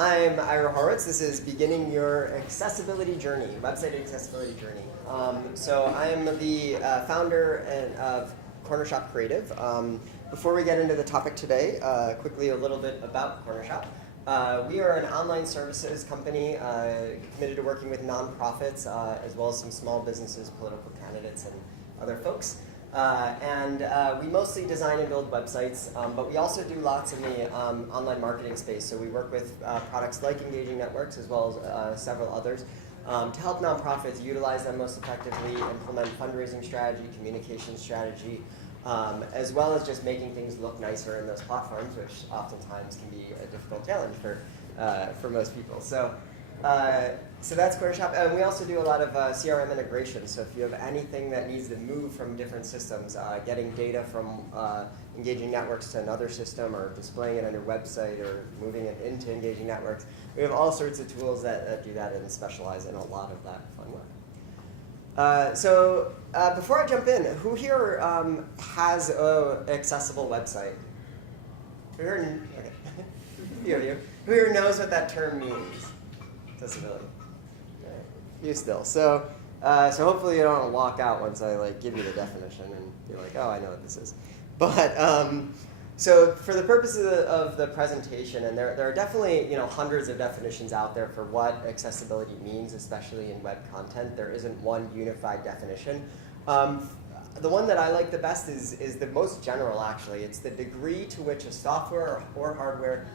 I'm Ira Horowitz. This is Beginning Your Accessibility Journey, Website Accessibility Journey. So I'm the founder of Corner Shop Creative. Before we get into the topic today, quickly a little bit about Corner Shop. We are an online services company committed to working with nonprofits as well as some small businesses, political candidates, and other folks. We mostly design and build websites, but we also do lots in the online marketing space. So we work with products like Engaging Networks as well as several others to help nonprofits utilize them most effectively, implement fundraising strategy, communication strategy, as well as just making things look nicer in those platforms, which oftentimes can be a difficult challenge for most people. So that's Corner Shop. And we also do a lot of CRM integration. So if you have anything that needs to move from different systems, getting data from Engaging Networks to another system, or displaying it on your website, or moving it into Engaging Networks, we have all sorts of tools that do that and specialize in a lot of that fun work. Before I jump in, who here has an accessible website? Who here, okay. A few of you. Who here knows what that term means? Accessibility. Right. You still. So hopefully you don't want to walk out once I give you the definition and be like, oh, I know what this is. But so for the purposes of the presentation, and there are definitely hundreds of definitions out there for what accessibility means, especially in web content. There isn't one unified definition. The one that I like the best is the most general, actually. It's the degree to which a software or hardware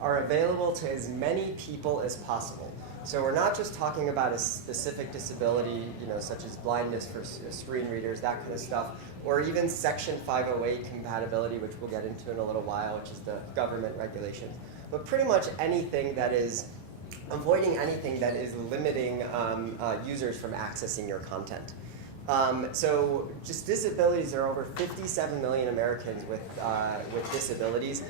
are available to as many people as possible. So we're not just talking about a specific disability, such as blindness for screen readers, that kind of stuff, or even Section 508 compatibility, which we'll get into in a little while, which is the government regulations. But pretty much anything that is avoiding anything that is limiting users from accessing your content. So just disabilities, there are over 57 million Americans with disabilities,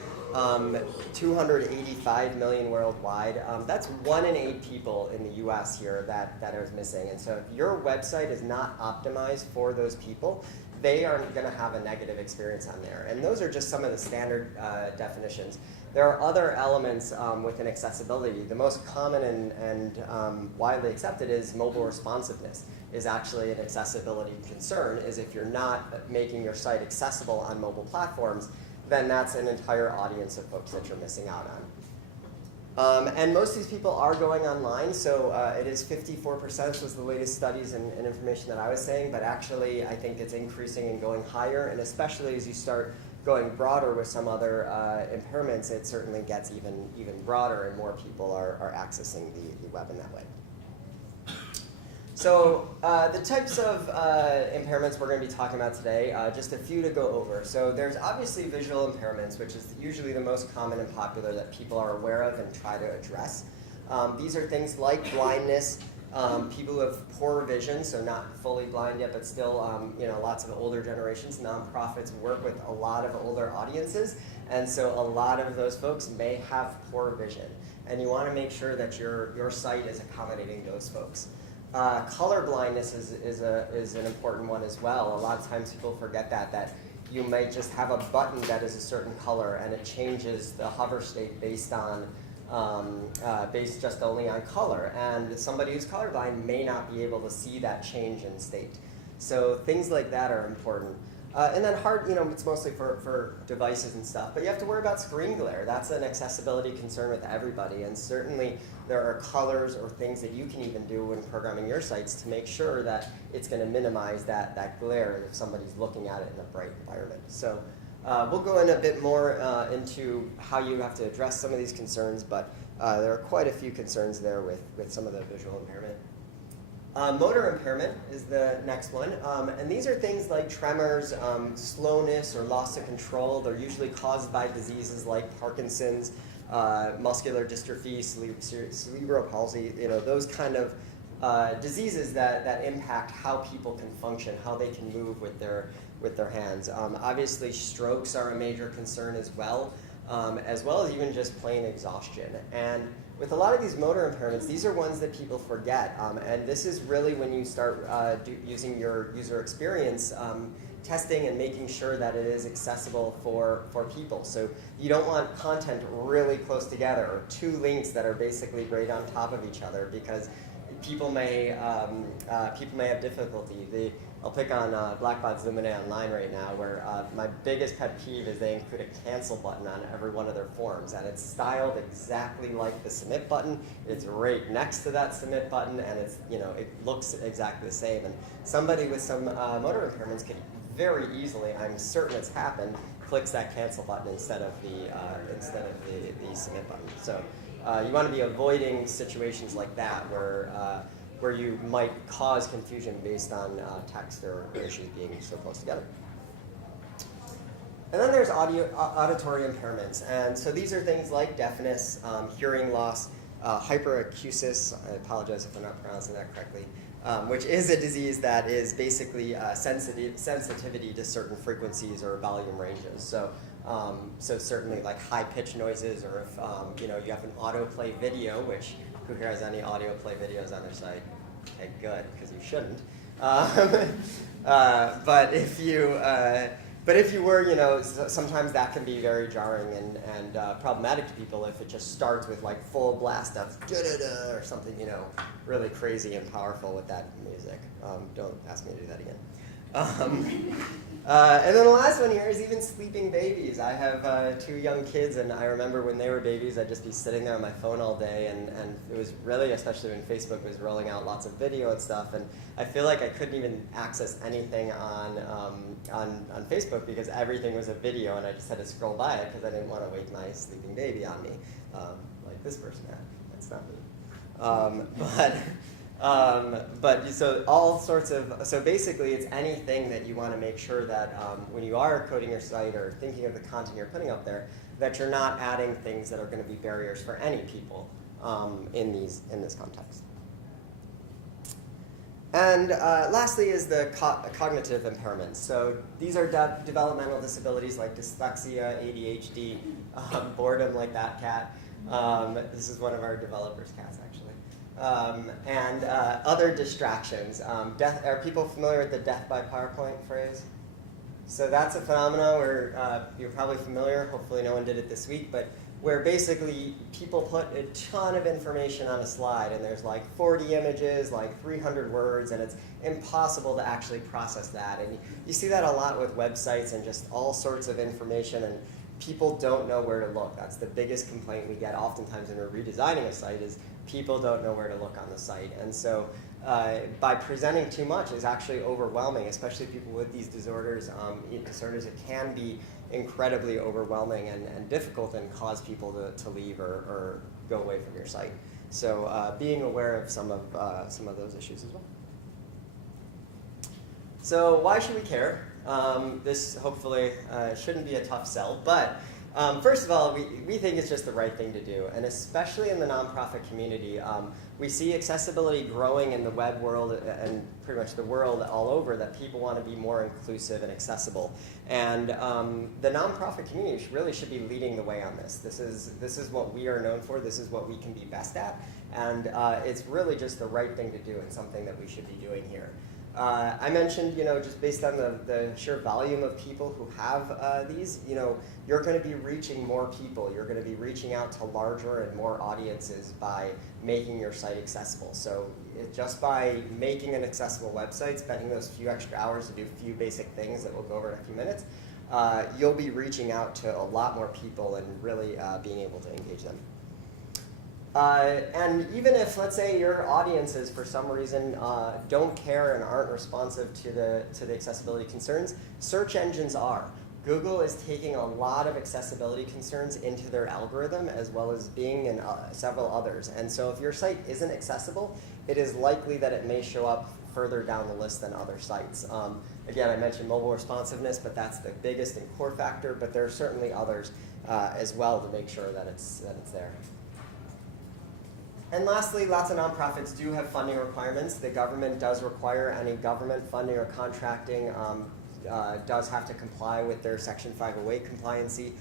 285 million worldwide. That's 1 in 8 people in the US here that are missing. And so if your website is not optimized for those people, they are going to have a negative experience on there. And those are just some of the standard definitions. There are other elements within accessibility. The most common and widely accepted is mobile responsiveness is actually an accessibility concern, is if you're not making your site accessible on mobile platforms, then that's an entire audience of folks that you're missing out on. And most of these people are going online, so it is 54% was the latest studies and information that I was saying, but actually I think it's increasing and going higher, and especially as you start going broader with some other impairments, it certainly gets even broader and more people are accessing the web in that way. So the types of impairments we're going to be talking about today, just a few to go over. So there's obviously visual impairments, which is usually the most common and popular that people are aware of and try to address. These are things like blindness, people who have poor vision, so not fully blind yet, but still lots of older generations. Nonprofits work with a lot of older audiences, and so a lot of those folks may have poor vision. And you want to make sure that your site is accommodating those folks. Color blindness is an important one as well. A lot of times people forget that you might just have a button that is a certain color and it changes the hover state based just only on color. And somebody who's colorblind may not be able to see that change in state. So things like that are important. And then it's mostly for devices and stuff, but you have to worry about screen glare. That's an accessibility concern with everybody, and certainly there are colors or things that you can even do when programming your sites to make sure that it's going to minimize that glare if somebody's looking at it in a bright environment. So we'll go in a bit more into how you have to address some of these concerns, but there are quite a few concerns there with some of the visual impairment. Motor impairment is the next one, and these are things like tremors, slowness, or loss of control. They're usually caused by diseases like Parkinson's, muscular dystrophy, cerebral palsy, those kind of diseases that impact how people can function, how they can move with their hands. Obviously, strokes are a major concern as well as even just plain exhaustion. And with a lot of these motor impairments, these are ones that people forget, and this is really when you start using your user experience testing and making sure that it is accessible for people. So you don't want content really close together or two links that are basically right on top of each other, because people may have difficulty. I'll pick on Blackbaud's Lumine Online right now, where my biggest pet peeve is they include a cancel button on every one of their forms, and it's styled exactly like the submit button. It's right next to that submit button, and it's, it looks exactly the same. And somebody with some motor impairments could very easily, I'm certain it's happened, clicks that cancel button instead of the submit button. So you want to be avoiding situations like that where you might cause confusion based on text or issues being so close together. And then there's auditory impairments. And so these are things like deafness, hearing loss, hyperacusis, I apologize if I'm not pronouncing that correctly, which is a disease that is basically sensitivity to certain frequencies or volume ranges. So certainly like high-pitched noises, or if you have an autoplay video, which who here has any audio play videos on their site? Okay, good, because you shouldn't. But if you were, sometimes that can be very jarring and problematic to people if it just starts with like full blast of da-da-da or something, really crazy and powerful with that music. Don't ask me to do that again. And then the last one here is even sleeping babies. I have 2 young kids, and I remember when they were babies, I'd just be sitting there on my phone all day, and it was really, especially when Facebook was rolling out lots of video and stuff, and I feel like I couldn't even access anything on Facebook because everything was a video, and I just had to scroll by it because I didn't want to wake my sleeping baby on me, like this person had. That's not me. But so all sorts of, so basically it's anything that you want to make sure that when you are coding your site or thinking of the content you're putting up there, that you're not adding things that are going to be barriers for any people in this context. And lastly is the cognitive impairments. So these are developmental disabilities like dyslexia, ADHD, boredom like that cat. This is one of our developers' cats, actually. And other distractions. Are people familiar with the death by PowerPoint phrase? So that's a phenomenon where you're probably familiar, hopefully no one did it this week, but where basically people put a ton of information on a slide, and there's like 40 images, like 300 words, and it's impossible to actually process that. And you see that a lot with websites and just all sorts of information, and people don't know where to look. That's the biggest complaint we get oftentimes when we're redesigning a site, is people don't know where to look on the site. And so by presenting too much is actually overwhelming, especially people with these disorders. It can be incredibly overwhelming and difficult and cause people to leave or go away from your site. So being aware of some of those issues as well. So why should we care? This hopefully shouldn't be a tough sell, but first of all, we think it's just the right thing to do, and especially in the nonprofit community, we see accessibility growing in the web world and pretty much the world all over, that people want to be more inclusive and accessible. And the nonprofit community really should be leading the way on this. This is what we are known for. This is what we can be best at, and it's really just the right thing to do and something that we should be doing here. I mentioned, just based on the sheer volume of people who have these, you're going to be reaching more people. You're going to be reaching out to larger and more audiences by making your site accessible. So just by making an accessible website, spending those few extra hours to do a few basic things that we'll go over in a few minutes, you'll be reaching out to a lot more people and really being able to engage them. And even if, let's say, your audiences for some reason don't care and aren't responsive to the accessibility concerns, search engines are. Google is taking a lot of accessibility concerns into their algorithm, as well as Bing and several others. And so if your site isn't accessible, it is likely that it may show up further down the list than other sites. Again, I mentioned mobile responsiveness, but that's the biggest and core factor, but there are certainly others as well to make sure that it's there. And lastly, lots of nonprofits do have funding requirements. The government does require any government funding or contracting does have to comply with their Section 508 compliancy,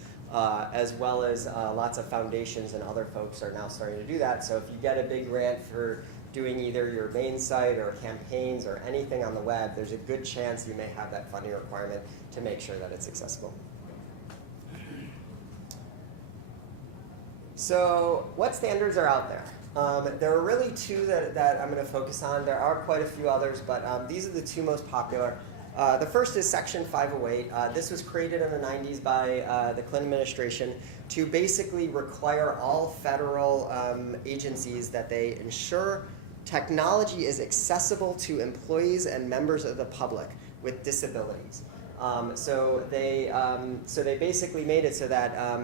as well as lots of foundations and other folks are now starting to do that. So if you get a big grant for doing either your main site or campaigns or anything on the web, there's a good chance you may have that funding requirement to make sure that it's accessible. So what standards are out there? There are really two that I'm going to focus on. There are quite a few others, but these are the two most popular. The first is Section 508. This was created in the 90s by the Clinton administration to basically require all federal agencies that they ensure technology is accessible to employees and members of the public with disabilities. So they basically made it so that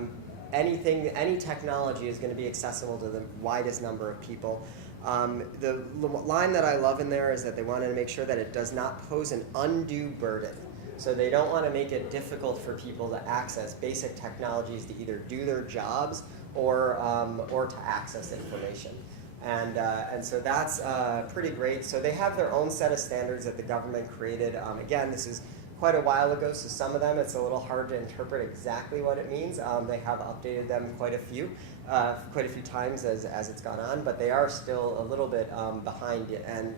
any technology is going to be accessible to the widest number of people. The line that I love in there is that they wanted to make sure that it does not pose an undue burden. So they don't want to make it difficult for people to access basic technologies to either do their jobs or to access information. And so that's pretty great. So they have their own set of standards that the government created. Again, this is quite a while ago, so some of them it's a little hard to interpret exactly what it means. They have updated them quite a few times as it's gone on, but they are still a little bit behind it. And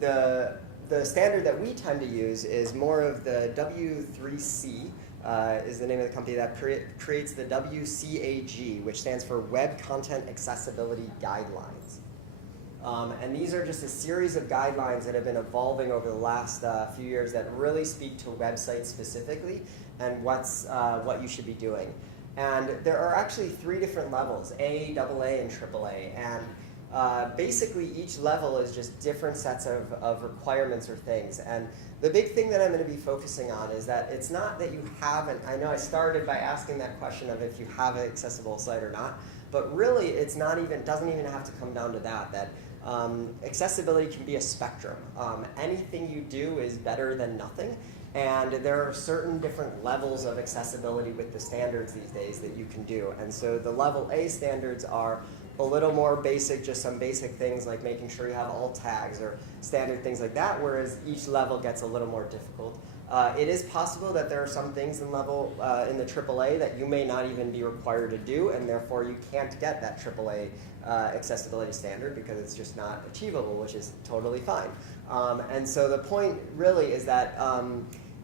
the standard that we tend to use is more of the W3C, is the name of the company that creates the WCAG, which stands for Web Content Accessibility Guidelines. And these are just a series of guidelines that have been evolving over the last few years that really speak to websites specifically and what you should be doing. And there are actually 3 different levels, A, AA, and AAA. And basically each level is just different sets of requirements or things. And the big thing that I'm going to be focusing on is that it's not that you haven't, I know I started by asking that question of if you have an accessible site or not, but really it's not even, doesn't even have to come down to that accessibility can be a spectrum. Anything you do is better than nothing. And there are certain different levels of accessibility with the standards these days that you can do. And so the level A standards are a little more basic, just some basic things like making sure you have alt tags or standard things like that, whereas each level gets a little more difficult. It is possible that there are some things in the AAA that you may not even be required to do, and therefore you can't get that AAA accessibility standard because it's just not achievable, which is totally fine. And so the point really is that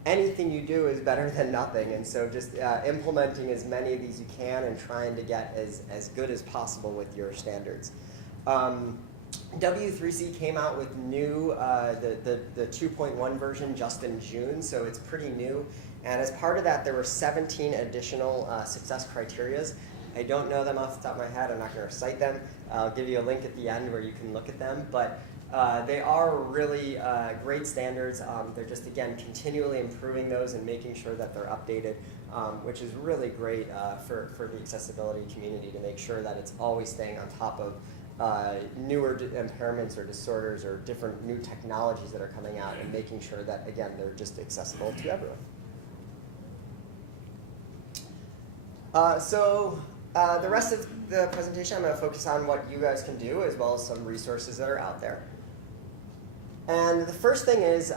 anything you do is better than nothing, and so just implementing as many of these you can and trying to get as good as possible with your standards. W3C came out with new, the 2.1 version just in June, so it's pretty new. And as part of that, there were 17 additional success criterias. I don't know them off the top of my head. I'm not going to recite them. I'll give you a link at the end where you can look at them. But they are really great standards. They're just, again, continually improving those and making sure that they're updated, which is really great for the accessibility community to make sure that it's always staying on top of newer impairments or disorders or different new technologies that are coming out and making sure that, again, they're just accessible to everyone. The rest of the presentation, I'm going to focus on what you guys can do as well as some resources that are out there. And the first thing is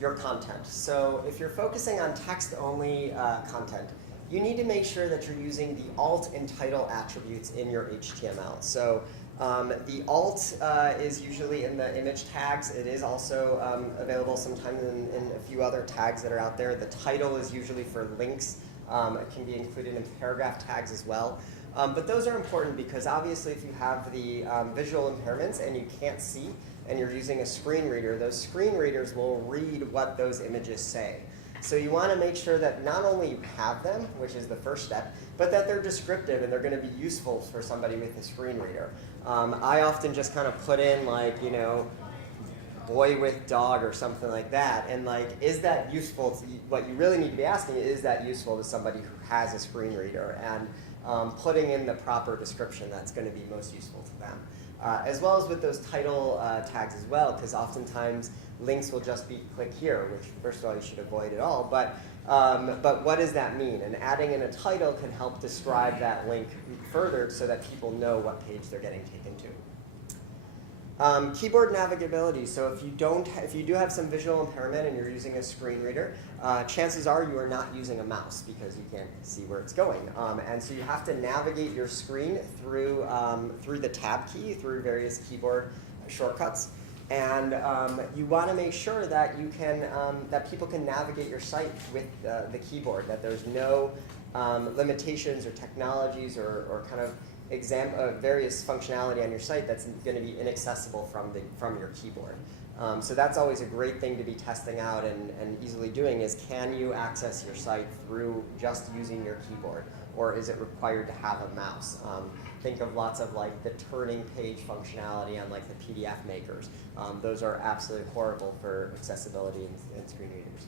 your content. So if you're focusing on text-only content, you need to make sure that you're using the alt and title attributes in your HTML. So the alt is usually in the image tags. It is also available sometimes in a few other tags that are out there. The title is usually for links. It can be included in paragraph tags as well. But those are important because obviously if you have the visual impairments and you can't see and you're using a screen reader, those screen readers will read what those images say. So you want to make sure that not only you have them, which is the first step, but that they're descriptive and they're going to be useful for somebody with a screen reader. I often just kind of put in like, you know, boy with dog or something like that, and like, is that useful to, what you really need to be asking is that useful to somebody who has a screen reader, and putting in the proper description that's going to be most useful to them. As well as with those title tags as well, because oftentimes links will just be click here, which first of all you should avoid at all, but what does that mean? And adding in a title can help describe that link further so that people know what page they're getting taken to. Keyboard navigability. So if you do have some visual impairment and you're using a screen reader, chances are you are not using a mouse because you can't see where it's going. And so you have to navigate your screen through the tab key, through various keyboard shortcuts. And you want to make sure that you can that people can navigate your site with the keyboard. That there's no limitations or technologies or kind of various functionality on your site that's going to be inaccessible from your keyboard. So that's always a great thing to be testing out and easily doing is, can you access your site through just using your keyboard, or is it required to have a mouse? Think of lots of like the turning page functionality on like the PDF makers. Those are absolutely horrible for accessibility in screen readers.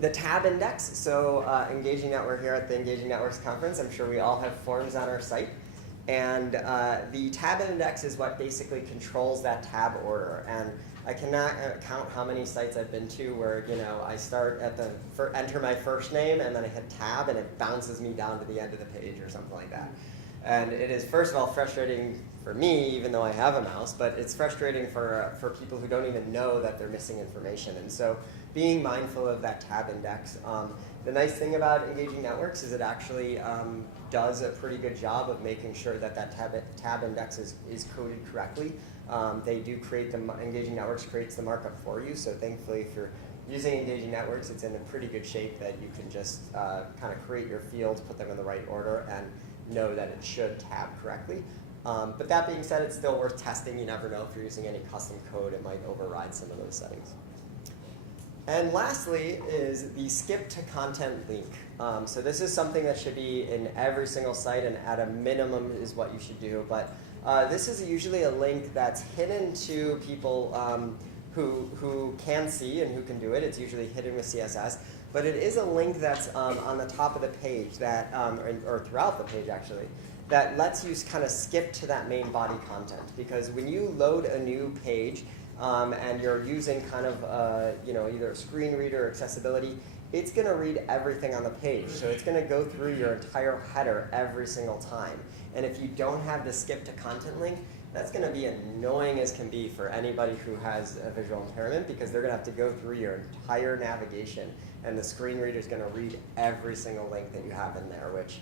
The tab index, so Engaging Network here at the Engaging Networks conference, I'm sure we all have forms on our site. And the tab index is what basically controls that tab order. And I cannot count how many sites I've been to where, you know, I start at enter my first name and then I hit tab and it bounces me down to the end of the page or something like that. And it is, first of all, frustrating for me, even though I have a mouse, but it's frustrating for people who don't even know that they're missing information. And so being mindful of that tab index. The nice thing about Engaging Networks is it actually does a pretty good job of making sure that tab index is coded correctly. They do create Engaging Networks creates the markup for you, so thankfully if you're using Engaging Networks, it's in a pretty good shape that you can just kind of create your fields, put them in the right order, and know that it should tab correctly. But that being said, it's still worth testing. You never know if you're using any custom code, it might override some of those settings. And lastly is the skip to content link. So this is something that should be in every single site, and at a minimum is what you should do. But this is usually a link that's hidden to people who can see and who can do it. It's usually hidden with CSS. But it is a link that's on the top of the page, that, or throughout the page actually, that lets you kind of skip to that main body content. Because when you load a new page, and you're using kind of you know, either a screen reader or accessibility, it's going to read everything on the page. So it's going to go through your entire header every single time. And if you don't have the skip to content link, that's going to be annoying as can be for anybody who has a visual impairment, because they're going to have to go through your entire navigation, and the screen reader is going to read every single link that you have in there, which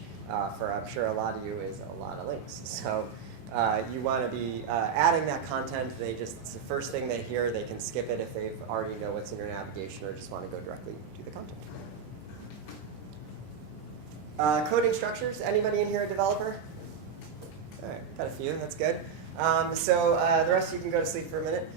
for I'm sure a lot of you is a lot of links. So you want to be adding that content. It's the first thing they hear. They can skip it if they already know what's in your navigation or just want to go directly to the content. Coding structures. Anybody in here a developer? All right, got a few. That's good. So the rest of you can go to sleep for a minute.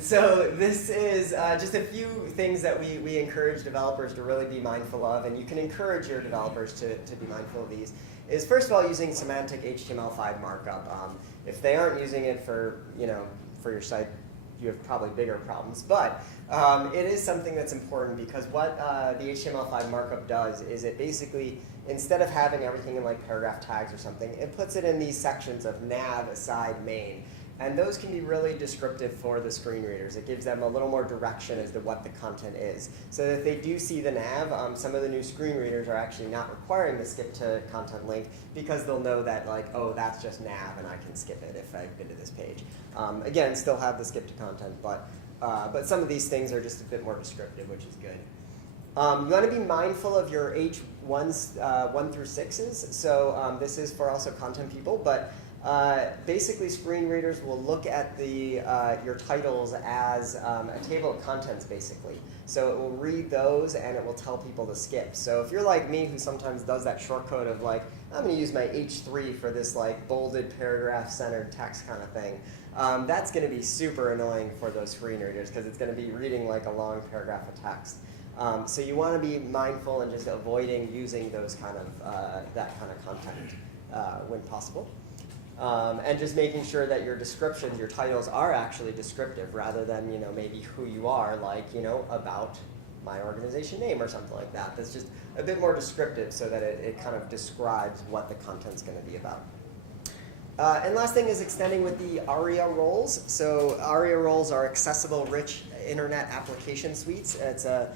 So this is just a few things that we encourage developers to really be mindful of, and you can encourage your developers to be mindful of these. Is first of all using semantic HTML5 markup. If they aren't using it for your site, you have probably bigger problems. But it is something that's important, because what the HTML5 markup does is it basically, instead of having everything in like paragraph tags or something, it puts it in these sections of nav, aside, main. And those can be really descriptive for the screen readers. It gives them a little more direction as to what the content is. So that if they do see the nav, some of the new screen readers are actually not requiring the skip to content link, because they'll know that, like, oh, that's just nav and I can skip it if I've been to this page. Again, still have the skip to content, but some of these things are just a bit more descriptive, which is good. You want to be mindful of your H1s, 1 through 6s. So this is for also content people, but basically screen readers will look at your titles as a table of contents, basically. So it will read those and it will tell people to skip. So if you're like me, who sometimes does that shortcode of like, I'm going to use my H3 for this like bolded paragraph centered text kind of thing, that's going to be super annoying for those screen readers, because it's going to be reading like a long paragraph of text. So you want to be mindful and just avoiding using those kind of that kind of content when possible. And just making sure that your descriptions, your titles, are actually descriptive, rather than maybe who you are, like about my organization name or something like that. That's just a bit more descriptive, so that it kind of describes what the content's going to be about. And last thing is extending with the ARIA roles. So ARIA roles are accessible, rich internet application suites. It's a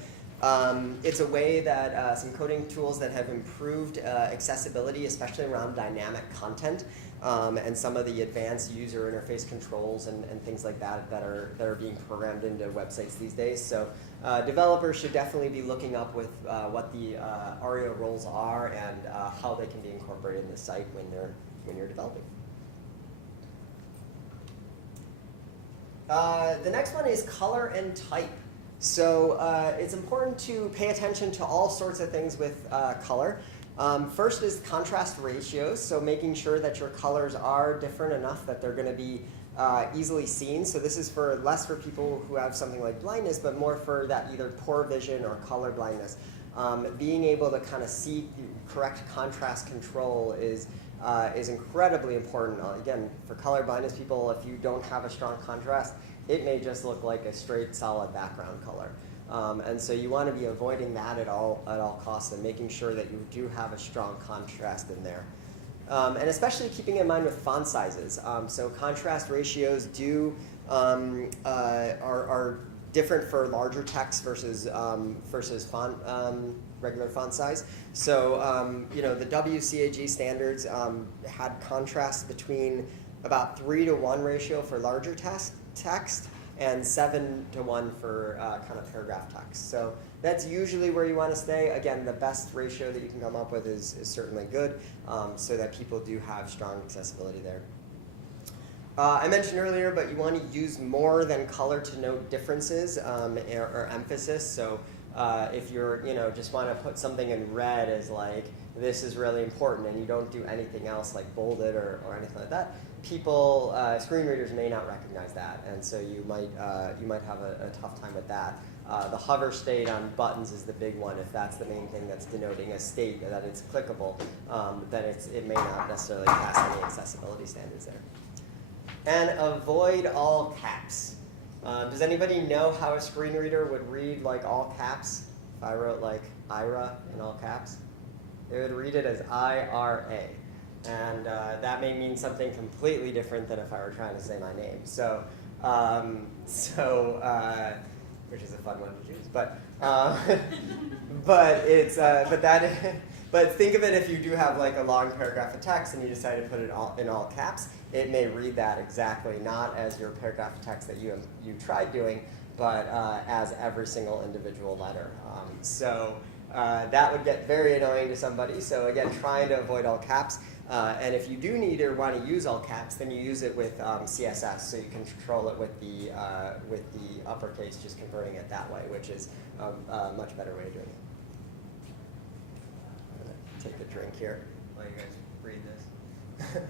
It's a way that some coding tools that have improved accessibility, especially around dynamic content, and some of the advanced user interface controls and things like that that are being programmed into websites these days. So developers should definitely be looking up with what the ARIA roles are and how they can be incorporated in the site when you're developing. The next one is color and type. So it's important to pay attention to all sorts of things with color. First is contrast ratios, so making sure that your colors are different enough that they're going to be easily seen. So this is less for people who have something like blindness, but more for that either poor vision or color blindness. Being able to kind of see the correct contrast control is incredibly important. Again, for color blindness people, if you don't have a strong contrast, it may just look like a straight solid background color. And so you want to be avoiding that at all costs and making sure that you do have a strong contrast in there. And especially keeping in mind with font sizes. So contrast ratios are different for larger text versus font regular font size. So the WCAG standards had contrast between about 3:1 ratio for larger text and 7:1 for kind of paragraph text. So that's usually where you want to stay. Again, the best ratio that you can come up with is certainly good, so that people do have strong accessibility there. I mentioned earlier, but you want to use more than color to note differences or emphasis. So if you're, just want to put something in red as like, this is really important, and you don't do anything else like bold it or anything like that, people, screen readers may not recognize that, and so you might have a tough time with that. The hover state on buttons is the big one. If that's the main thing that's denoting a state that it's clickable, then it may not necessarily pass any accessibility standards there. And avoid all caps. Does anybody know how a screen reader would read like all caps? If I wrote like IRA in all caps, they would read it as IRA. And that may mean something completely different than if I were trying to say my name. So, which is a fun one to choose. But but think of it if you do have like a long paragraph of text and you decide to put it in all caps, it may read that exactly, not as your paragraph of text that you tried doing, but as every single individual letter. So that would get very annoying to somebody. So again, trying to avoid all caps. And if you do need or want to use all caps, then you use it with CSS, so you can control it with the uppercase, just converting it that way, which is a much better way of doing it. I'm going to take a drink here while you guys read this.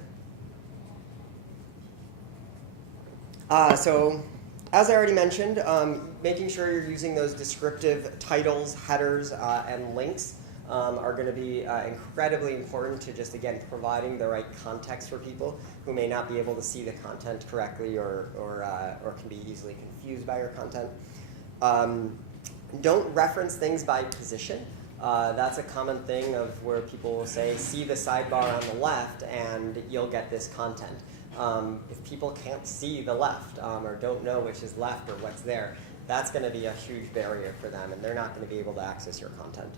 So, as I already mentioned, making sure you're using those descriptive titles, headers, and links are going to be incredibly important to just, again, providing the right context for people who may not be able to see the content correctly or can be easily confused by your content. Don't reference things by position. That's a common thing of where people will say, see the sidebar on the left and you'll get this content. If people can't see the left or don't know which is left or what's there, that's going to be a huge barrier for them, and they're not going to be able to access your content.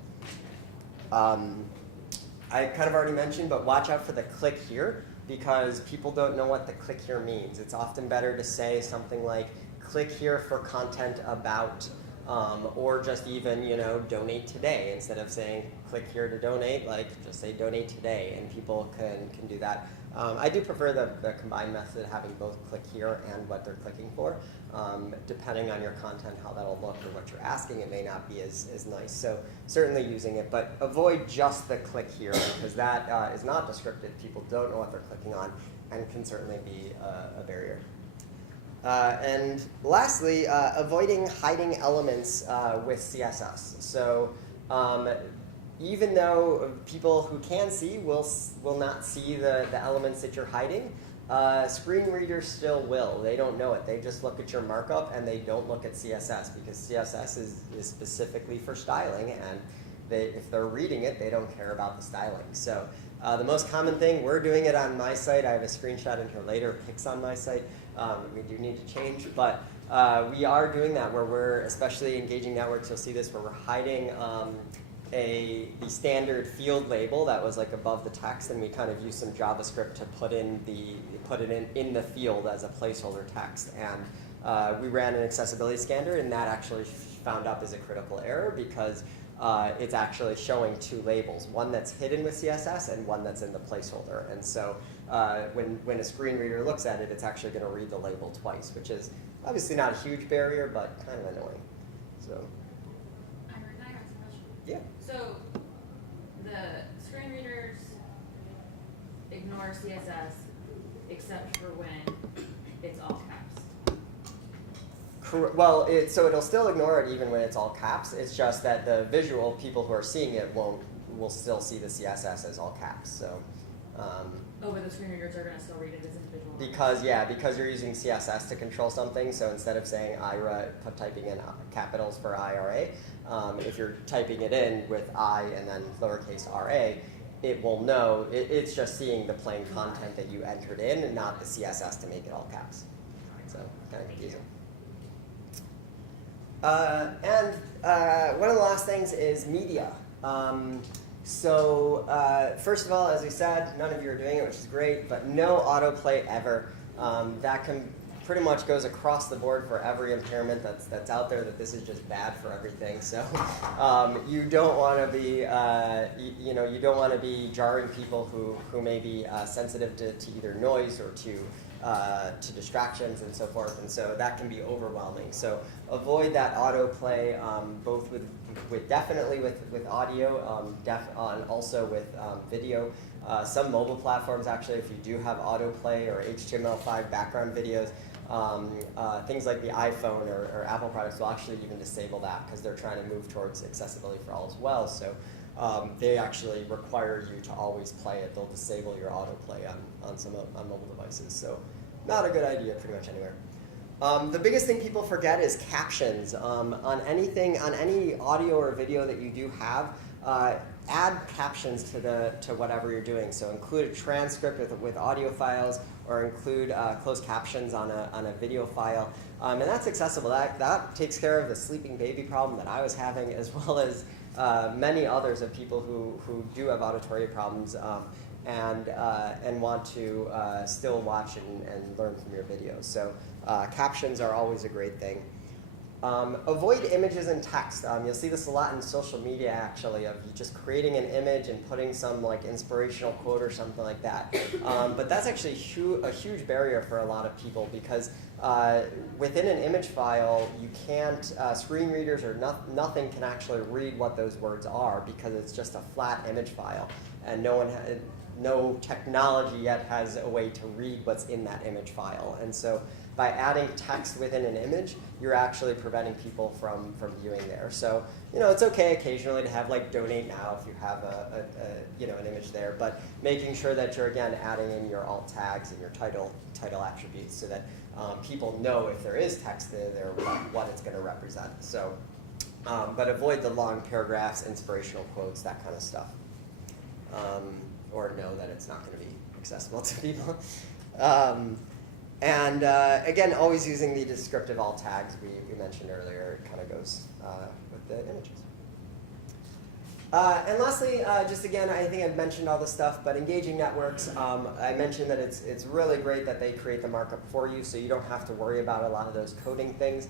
I kind of already mentioned, but watch out for the click here, because people don't know what the click here means. It's often better to say something like, click here for content about, or just even, donate today. Instead of saying click here to donate, like just say donate today, and people can do that. I do prefer the combined method, having both click here and what they're clicking for. Depending on your content, how that'll look or what you're asking, it may not be as nice. So certainly using it, but avoid just the click here, because that is not descriptive. People don't know what they're clicking on and can certainly be a barrier. And lastly, avoiding hiding elements with CSS. So even though people who can see will not see the elements that you're hiding, screen readers still will. They don't know it. They just look at your markup and they don't look at CSS, because CSS is specifically for styling, and if they're reading it, they don't care about the styling. So the most common thing, we're doing it on my site. I have a screenshot in here later, pics on my site. We do need to change, but we are doing that where we're, especially engaging networks, you'll see this, where we're hiding the standard field label that was like above the text, and we kind of use some JavaScript to put it in the field as a placeholder text. And we ran an accessibility scanner, and that actually found up as a critical error because it's actually showing two labels, one that's hidden with CSS and one that's in the placeholder. And so when a screen reader looks at it, it's actually going to read the label twice, which is obviously not a huge barrier, but kind of annoying. So. Yeah. So the screen readers ignore CSS except for when it's all caps. Well, so it'll still ignore it even when it's all caps. It's just that the visual people who are seeing it will still see the CSS as all caps. So. But the screen readers are going to still read it as individual. Because you're using CSS to control something. So instead of saying IRA, typing in capitals for IRA, if you're typing it in with I and then lowercase RA, it will know. It's just seeing the plain content that you entered in, and not the CSS to make it all caps. So kind of confusing. And one of the last things is media. First of all, as we said, none of you are doing it, which is great, but no autoplay ever. That pretty much goes across the board for every impairment that's out there, that this is just bad for everything. So you don't want to be, you don't want to be jarring people who may be sensitive to either noise or to distractions and so forth, and so that can be overwhelming. So avoid that autoplay, both definitely with audio, and also with video. Some mobile platforms, actually, if you do have autoplay or HTML5 background videos, things like the iPhone or Apple products will actually even disable that because they're trying to move towards accessibility for all as well. So they actually require you to always play it. They'll disable your autoplay on mobile devices. So not a good idea pretty much anywhere. The biggest thing people forget is captions. On any audio or video that you do have, add captions to whatever you're doing. So include a transcript with audio files, or include closed captions on a video file. And that's accessible. That takes care of the sleeping baby problem that I was having, as well as many others of people who do have auditory problems and want to still watch and learn from your videos. So captions are always a great thing. Avoid images and text. You'll see this a lot in social media, actually, of you just creating an image and putting some like inspirational quote or something like that. But that's actually a huge barrier for a lot of people, because within an image file, you can't, screen readers or nothing can actually read what those words are, because it's just a flat image file, and no technology yet has a way to read what's in that image file. And so by adding text within an image, you're actually preventing people from viewing there. So, it's okay occasionally to have like donate now if you have an image there, but making sure that you're, again, adding in your alt tags and your title attributes so that people know if there is text there what it's going to represent. So, but avoid the long paragraphs, inspirational quotes, that kind of stuff. Or know that it's not going to be accessible to people. And again, always using the descriptive alt tags we mentioned earlier. It kind of goes with the images. And lastly, just again, I think I've mentioned all this stuff, but engaging networks, I mentioned that it's really great that they create the markup for you, so you don't have to worry about a lot of those coding things.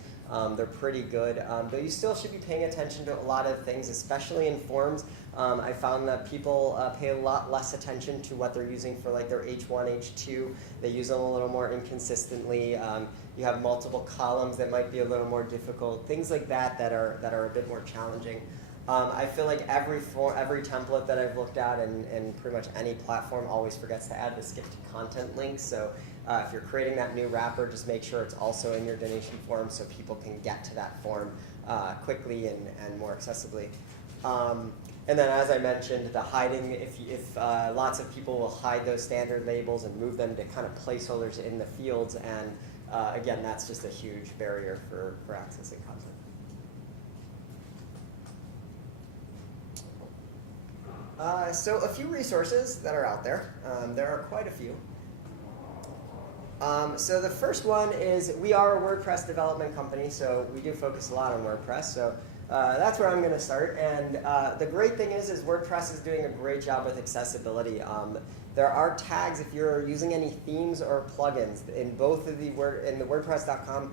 They're pretty good, but you still should be paying attention to a lot of things, especially in forms. I found that people pay a lot less attention to what they're using for like their H1, H2. They use them a little more inconsistently. You have multiple columns that might be a little more difficult. Things like that are a bit more challenging. I feel like every template that I've looked at in pretty much any platform always forgets to add the skip to content link. So if you're creating that new wrapper, just make sure it's also in your donation form so people can get to that form quickly and more accessibly. And then, as I mentioned, the hiding, if lots of people will hide those standard labels and move them to kind of placeholders in the fields, and again, that's just a huge barrier for accessing content. So a few resources that are out there. There are quite a few. So the first one is we are a WordPress development company, so we do focus a lot on WordPress. So that's where I'm going to start. And the great thing is WordPress is doing a great job with accessibility. There are tags if you're using any themes or plugins in both of the WordPress.com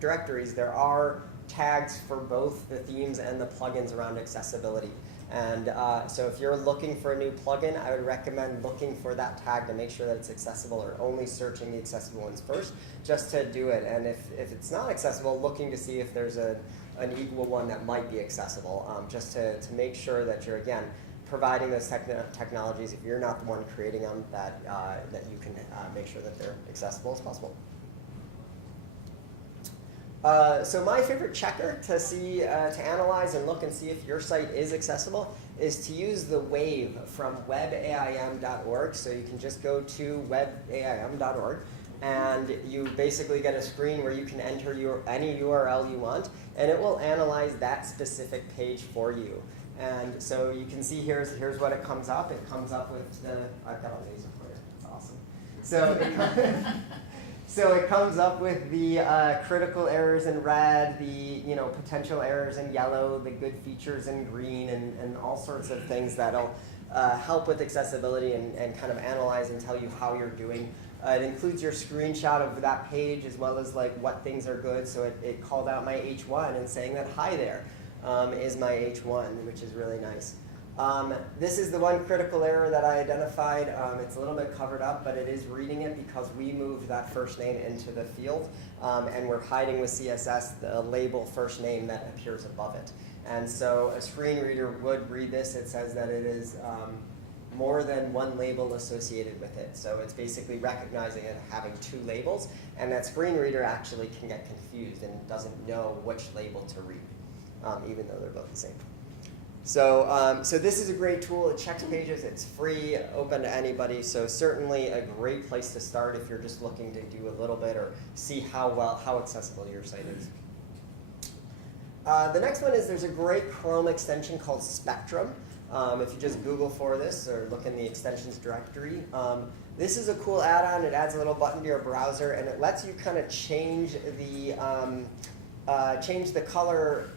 directories. There are tags for both the themes and the plugins around accessibility. And so if you're looking for a new plugin, I would recommend looking for that tag to make sure that it's accessible, or only searching the accessible ones first just to do it. And if it's not accessible, looking to see if there's an equal one that might be accessible, just to make sure that you're, again, providing those technologies, if you're not the one creating them, that you can make sure that they're accessible as possible. So my favorite checker to see, to analyze and look and see if your site is accessible is to use the wave from webaim.org. So you can just go to webaim.org, and you basically get a screen where you can enter any URL you want, and it will analyze that specific page for you. And so you can see here's what it comes up. It comes up with the, I've got a laser pointer, that's awesome. So it comes up with the critical errors in red, the potential errors in yellow, the good features in green, and all sorts of things that'll help with accessibility and kind of analyze and tell you how you're doing. It includes your screenshot of that page as well as like what things are good. So it called out my H1 and saying that hi there is my H1, which is really nice. This is the one critical error that I identified. It's a little bit covered up, but it is reading it because we moved that first name into the field, and we're hiding with CSS the label first name that appears above it. And so a screen reader would read this. It says that it is more than one label associated with it. So it's basically recognizing it having two labels, and that screen reader actually can get confused and doesn't know which label to read, even though they're both the same. So, so this is a great tool. It checks pages. It's free, open to anybody. So certainly a great place to start if you're just looking to do a little bit or see how accessible your site is. The next one is there's a great Chrome extension called Spectrum. If you just Google for this or look in the extensions directory, this is a cool add-on. It adds a little button to your browser, and it lets you kind of change the color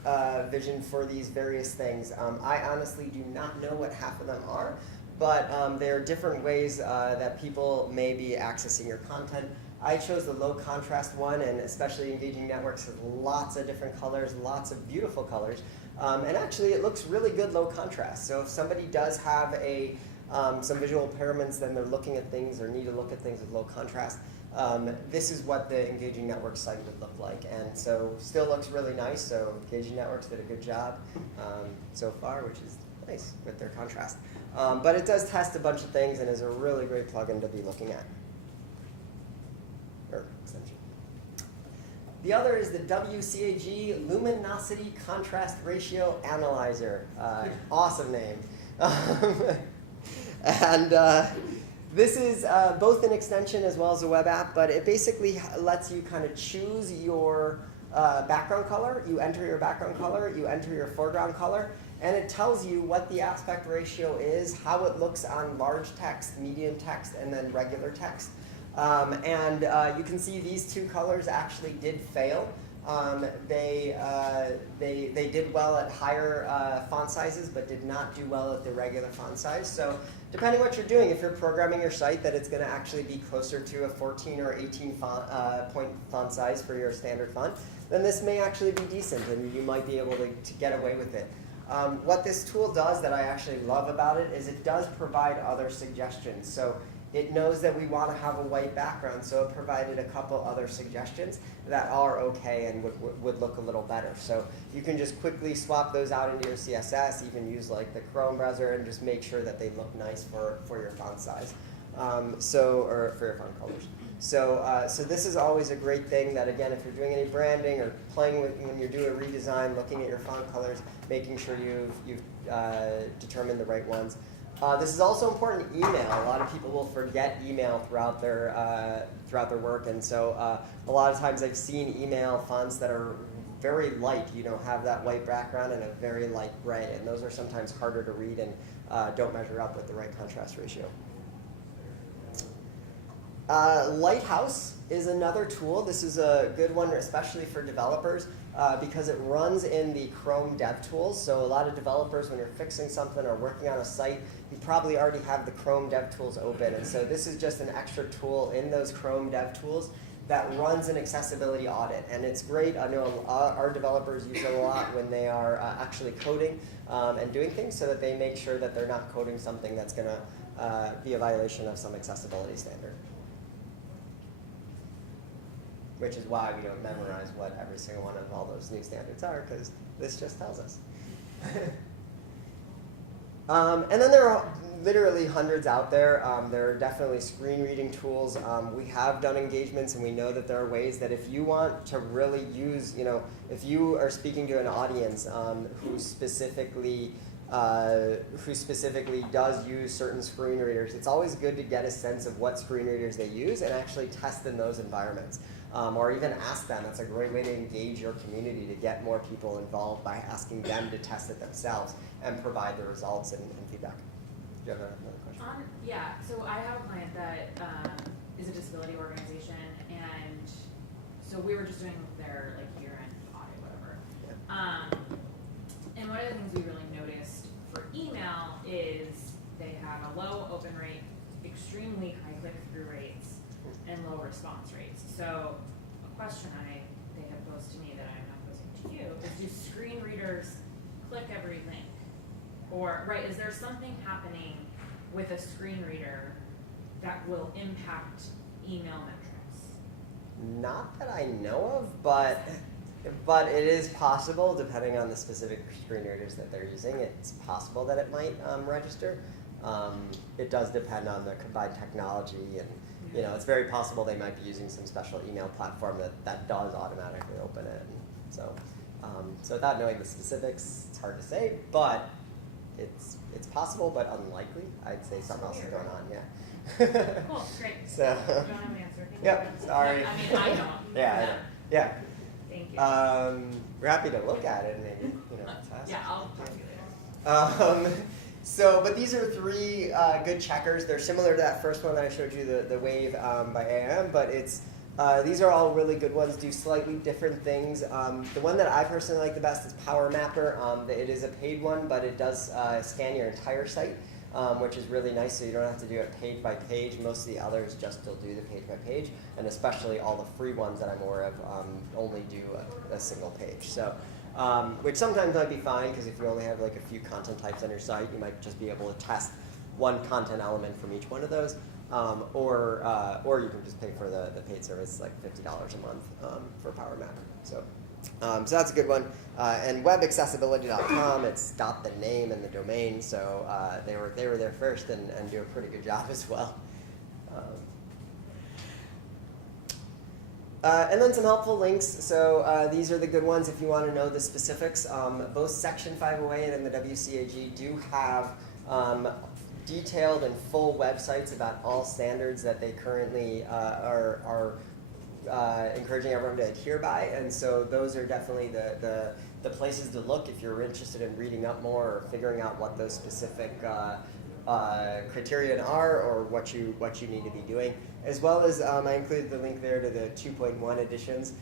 vision for these various things. I honestly do not know what half of them are, but there are different ways that people may be accessing your content. I chose the low contrast one, and especially Engaging Networks has lots of different colors, lots of beautiful colors. And actually it looks really good low contrast. So if somebody does have some visual impairments, then they're looking at things or need to look at things with low contrast, this is what the Engaging Networks site would look like. And so still looks really nice, so Engaging Networks did a good job so far, which is nice with their contrast. But it does test a bunch of things and is a really great plugin to be looking at, or extension. The other is the WCAG Luminosity Contrast Ratio Analyzer. Awesome name. And this is both an extension as well as a web app, but it basically lets you kind of choose your background color. You enter your background color, you enter your foreground color, and it tells you what the aspect ratio is, how it looks on large text, medium text, and then regular text. You can see these two colors actually did fail. They did well at higher font sizes, but did not do well at the regular font size. So depending what you're doing, if you're programming your site that it's going to actually be closer to a 14 or 18 point font size for your standard font, then this may actually be decent, and you might be able to get away with it. What this tool does that I actually love about it is it does provide other suggestions. So it knows that we want to have a white background, so it provided a couple other suggestions that are okay and would look a little better. So you can just quickly swap those out into your CSS, even use like the Chrome browser, and just make sure that they look nice for your font size, or for your font colors. So this is always a great thing that, again, if you're doing any branding or playing with, when you're doing a redesign, looking at your font colors, making sure you've determined the right ones. This is also important in email. A lot of people will forget email throughout their work, and so a lot of times I've seen email fonts that are very light, have that white background and a very light gray, and those are sometimes harder to read and don't measure up with the right contrast ratio. Lighthouse is another tool. This is a good one, especially for developers, because it runs in the Chrome DevTools. So a lot of developers, when you're fixing something or working on a site, you probably already have the Chrome DevTools open. And so this is just an extra tool in those Chrome DevTools that runs an accessibility audit. And it's great. I know our developers use it a lot when they are actually coding and doing things, so that they make sure that they're not coding something that's going to be a violation of some accessibility standard. Which is why we don't memorize what every single one of all those new standards are, because this just tells us. And then there are literally hundreds out there. There are definitely screen reading tools. We have done engagements, and we know that there are ways that if you want to really use, if you are speaking to an audience who specifically does use certain screen readers, it's always good to get a sense of what screen readers they use and actually test in those environments. Or even ask them. That's a great way to engage your community, to get more people involved by asking them to test it themselves and provide the results and feedback. Do you have another question? Yeah, so I have a client that is a disability organization, and so we were just doing their year-end audit, whatever. Yeah. And one of the things we really noticed for email is they have a low open rate, extremely high click-through rates, and low response rates. So a question they have posed to me that I'm not posing to you is, do screen readers click every link? Or, is there something happening with a screen reader that will impact email metrics? Not that I know of, but it is possible, depending on the specific screen readers that they're using, it's possible that it might register. It does depend on the combined technology, and it's very possible they might be using some special email platform that does automatically open it. And so without knowing the specifics, it's hard to say, but it's possible, but unlikely. I'd say something else is going on. Yeah. Cool. Great. So. I don't have an answer. Thank Yep. you. Sorry. I mean, I don't. Yeah. Yeah. Thank you. We're happy to look at it and maybe test. Yeah, I'll talk to you later. But these are three good checkers. They're similar to that first one that I showed you, the Wave by AIM, but these are all really good ones, do slightly different things. The one that I personally like the best is Power Mapper. It is a paid one, but it does scan your entire site, which is really nice, so you don't have to do it page by page. Most of the others just still do the page by page, and especially all the free ones that I'm aware of only do a single page. So. Which sometimes might be fine, because if you only have a few content types on your site, you might just be able to test one content element from each one of those, or you can just pay for the paid service, like $50 a month for Power Mapper. So that's a good one. And webaccessibility.com, it's got the name and the domain, so they were there first and do a pretty good job as well. And then some helpful links. So these are the good ones if you want to know the specifics. Both Section 508 and the WCAG do have detailed and full websites about all standards that they currently are encouraging everyone to adhere by. And so those are definitely the places to look if you're interested in reading up more or figuring out what those specific criterion are, or what you need to be doing, as well as I included the link there to the 2.1 editions.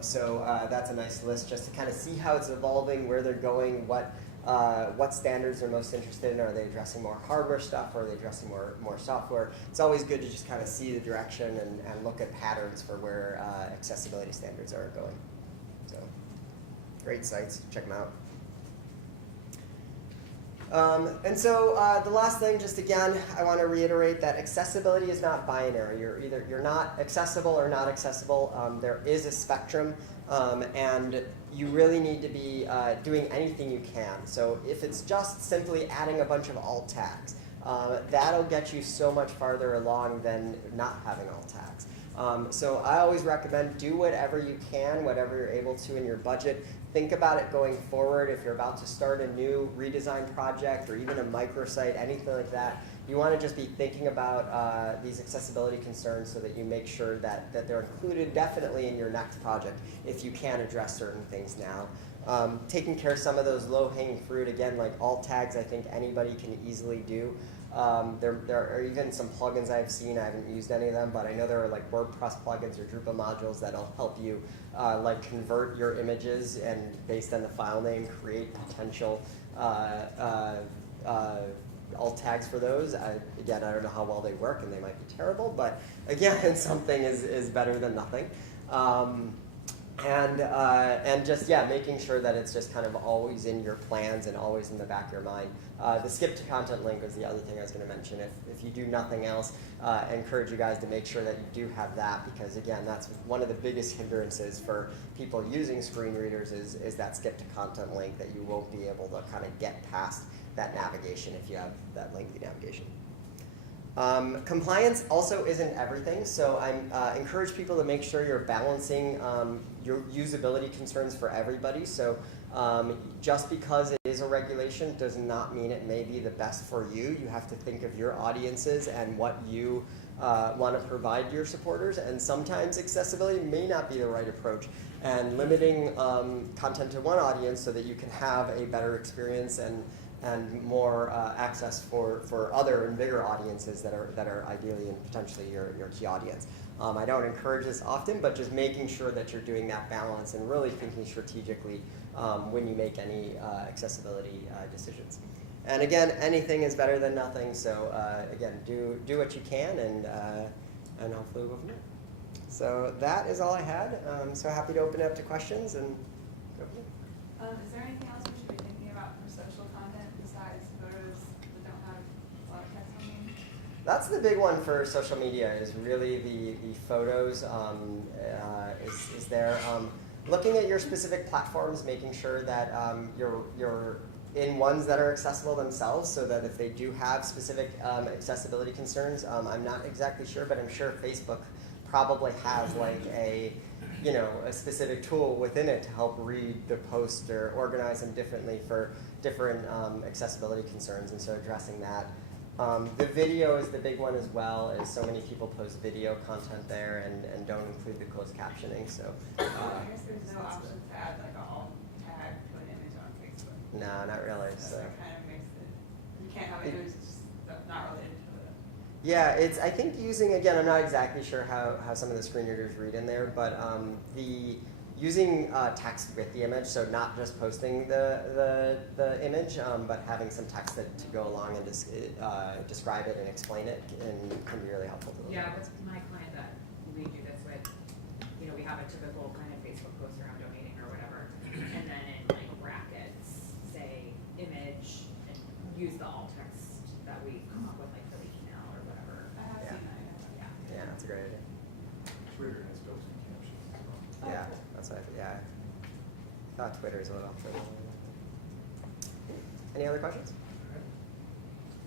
So that's a nice list just to kind of see how it's evolving, where they're going, what standards they're most interested in. Are they addressing more hardware stuff, or are they addressing more software? It's always good to just kind of see the direction and look at patterns for where accessibility standards are going. So great sites, check them out. And so the last thing, just again, I want to reiterate that accessibility is not binary. You're not accessible or not accessible. There is a spectrum, and you really need to be doing anything you can. So if it's just simply adding a bunch of alt tags, that'll get you so much farther along than not having alt tags. So I always recommend do whatever you can, whatever you're able to in your budget. Think about it going forward. If you're about to start a new redesign project or even a microsite, anything like that, you want to just be thinking about these accessibility concerns so that you make sure that they're included definitely in your next project if you can address certain things now. Taking care of some of those low-hanging fruit, again, like alt tags, I think anybody can easily do. There are even some plugins I've seen. I haven't used any of them, but I know there are like WordPress plugins or Drupal modules that'll help you like convert your images and based on the file name, create potential alt tags for those. Again, I don't know how well they work, and they might be terrible, but again, something is better than nothing. And just, yeah, making sure that it's just kind of always in your plans and always in the back of your mind. The skip to content link was the other thing I was going to mention. If you do nothing else, I encourage you guys to make sure that you do have that, because again, that's one of the biggest hindrances for people using screen readers is that skip to content link, that you won't be able to kind of get past that navigation if you have that lengthy navigation. Compliance also isn't everything, so I encourage people to make sure you're balancing your usability concerns for everybody. So just because it is a regulation does not mean it may be the best for you. You have to think of your audiences and what you want to provide your supporters, and sometimes accessibility may not be the right approach. And limiting content to one audience so that you can have a better experience and more access for other and bigger audiences that are ideally and potentially your key audience. I don't encourage this often, but just making sure that you're doing that balance and really thinking strategically when you make any accessibility decisions. And again, anything is better than nothing. So again, do what you can, and hopefully we'll go from there. So that is all I had. I'm so happy to open it up to questions and go from there. Is there anything else we should be thinking about for social content besides photos that don't have a lot of text on them? That's the big one for social media, is really the photos is there. Looking at your specific platforms, making sure that you're in ones that are accessible themselves, so that if they do have specific accessibility concerns, I'm not exactly sure, but I'm sure Facebook probably has like a specific tool within it to help read the post or organize them differently for different accessibility concerns, and so addressing that. The video is the big one as well, as so many people post video content there and don't include the closed captioning. So I guess there's no option to add like an alt tag to an image on Facebook. no, not really. So that kind of makes it, you can't have images that's not related to it. Yeah, it's, I think using, again, I'm not exactly sure how some of the screen readers read in there, but using text with the image, so not just posting the image, but having some text to go along and describe it and explain it can be really helpful to them. Yeah, that's my client that we do this with. We have a typical kind of Facebook post around donating or whatever, and then in like brackets, say image, and use the alt text that we come up with like for the email or whatever. I have seen that. Yeah. Yeah, that's a great idea. Twitter has built-in captions as well. Yeah, that's what I thought Twitter is a little further. Any other questions?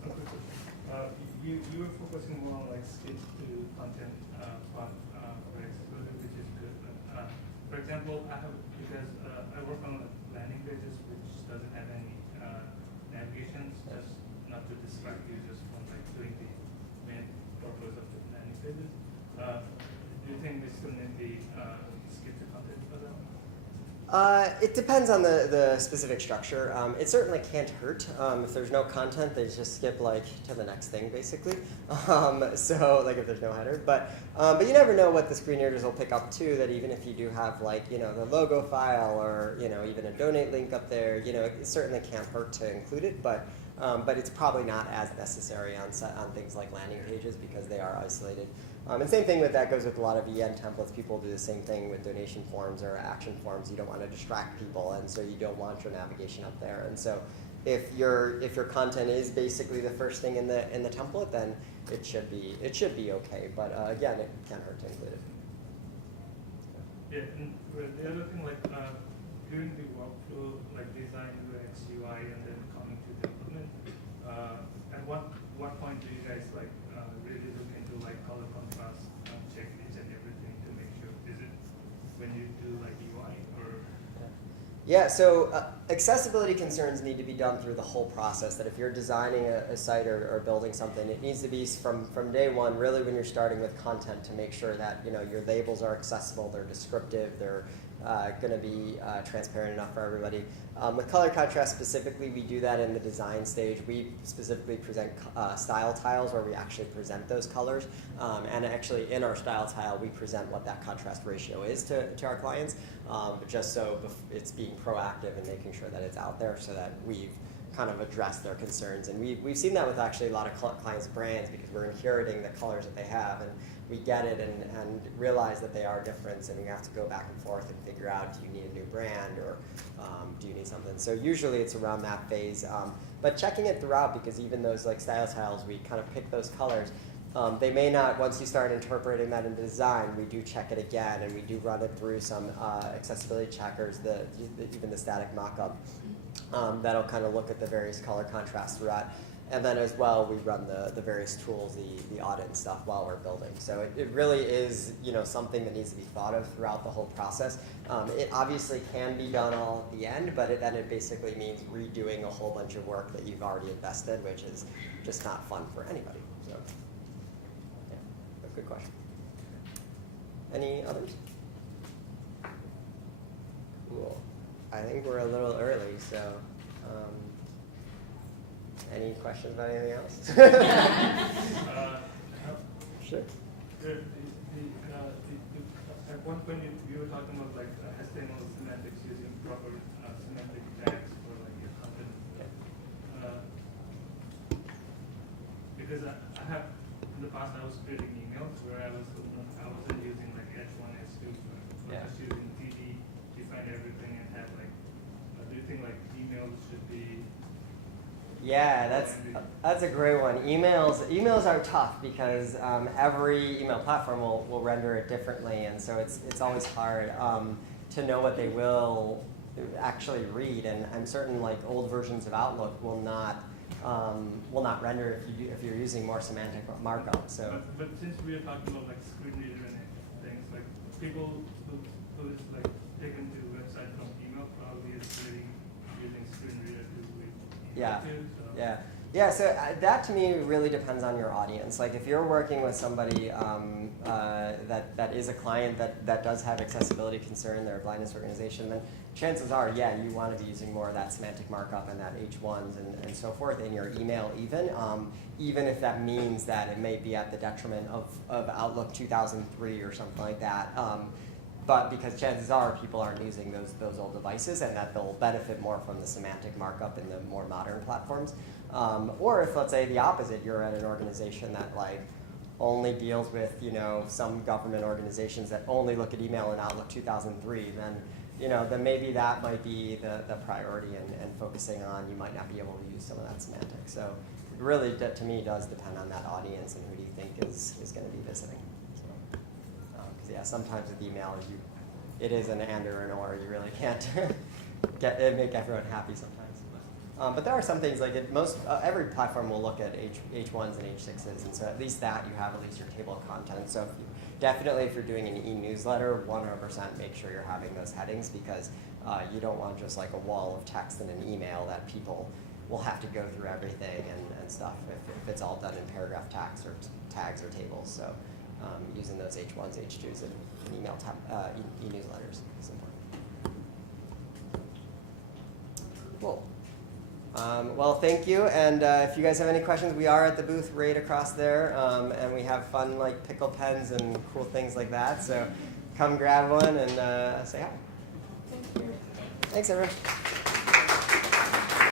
One quick question. You were focusing more on like skip to content part for accessibility, which is good. For example, because I work on landing pages which doesn't have any navigations, just not to distract users from like doing the main purpose of the landing pages. Do you think we still need the skip to content for that? It depends on the specific structure. It certainly can't hurt. If there's no content, they just skip like to the next thing, basically. So like if there's no header, but you never know what the screen readers will pick up too. That even if you do have like the logo file or even a donate link up there, it certainly can't hurt to include it. But it's probably not as necessary on things like landing pages because they are isolated. And same thing with that goes with a lot of EN templates. People do the same thing with donation forms or action forms. You don't want to distract people, and so you don't want your navigation up there. And so if your content is basically the first thing in the template, then it should be okay. But again, it can't hurt to include it. Yeah, and the other thing, like during the workflow, like design, UX, UI, and then coming to development, at what point do you guys like really look into like color contrast, check each and everything to make sure, is it when you do like UI or? Yeah, so accessibility concerns need to be done through the whole process. That if you're designing a site or building something, it needs to be from day one, really when you're starting with content, to make sure that your labels are accessible, they're descriptive, they're going to be transparent enough for everybody. With color contrast specifically, we do that in the design stage. We specifically present style tiles where we actually present those colors. And actually in our style tile, we present what that contrast ratio is to our clients, just so it's being proactive and making sure that it's out there so that we've kind of addressed their concerns. And we've seen that with actually a lot of clients' brands because we're inheriting the colors that they have. And we get it and realize that they are different, and we have to go back and forth and figure out, do you need a new brand or do you need something? So usually it's around that phase. But checking it throughout, because even those like style tiles, we kind of pick those colors. They may not, once you start interpreting that in design, we do check it again, and we do run it through some accessibility checkers, even the static mock-up, that'll kind of look at the various color contrasts throughout. And then as well, we run the various tools, the audit and stuff while we're building. So it really is, something that needs to be thought of throughout the whole process. It obviously can be done all at the end, but then it basically means redoing a whole bunch of work that you've already invested, which is just not fun for anybody. So, yeah, but good question. Any others? Cool. I think we're a little early, so. Any questions about anything else? Sure. At one point you were talking about like HTML semantics using proper semantic tags for like your content. Yeah. Because I have in the past I was creating emails where I wasn't using like H1, H2, but Yeah. just using TD, define everything and have like. Do you think like emails should be? Yeah, that's a great one. Emails are tough because every email platform will render it differently, and so it's always hard to know what they will actually read. And I'm certain like old versions of Outlook will not render if you're using more semantic markup. So. But since we are talking about like screen reader and things, like people who is like taken to the website from email probably is really using screen reader to read email Yeah. too. So. Yeah, so that to me really depends on your audience. Like if you're working with somebody that is a client that does have accessibility concern, they're a blindness organization, then chances are, yeah, you want to be using more of that semantic markup and that H1s and so forth in your email even if that means that it may be at the detriment of Outlook 2003 or something like that. But because chances are people aren't using those old devices and that they'll benefit more from the semantic markup in the more modern platforms. Or if, let's say, the opposite, you're at an organization that like only deals with, some government organizations that only look at email in Outlook 2003, then maybe that might be the priority and focusing on, you might not be able to use some of that semantic. So it really, to me, does depend on that audience and who do you think is going to be visiting. Yeah, sometimes with email, it is an and or an or. You really can't make everyone happy sometimes. But there are some things like every platform will look at H1s and H6s, and so at least that you have at least your table of contents. So definitely if you're doing an e-newsletter, 100% make sure you're having those headings because you don't want just like a wall of text in an email that people will have to go through everything and stuff if it's all done in paragraph tags or tables. So. Using those H1s, H2s, and email e-newsletters is important. Cool. Well, thank you. And if you guys have any questions, we are at the booth right across there, and we have fun like pickle pens and cool things like that. So come grab one and say hi. Thank you. Thanks, everyone.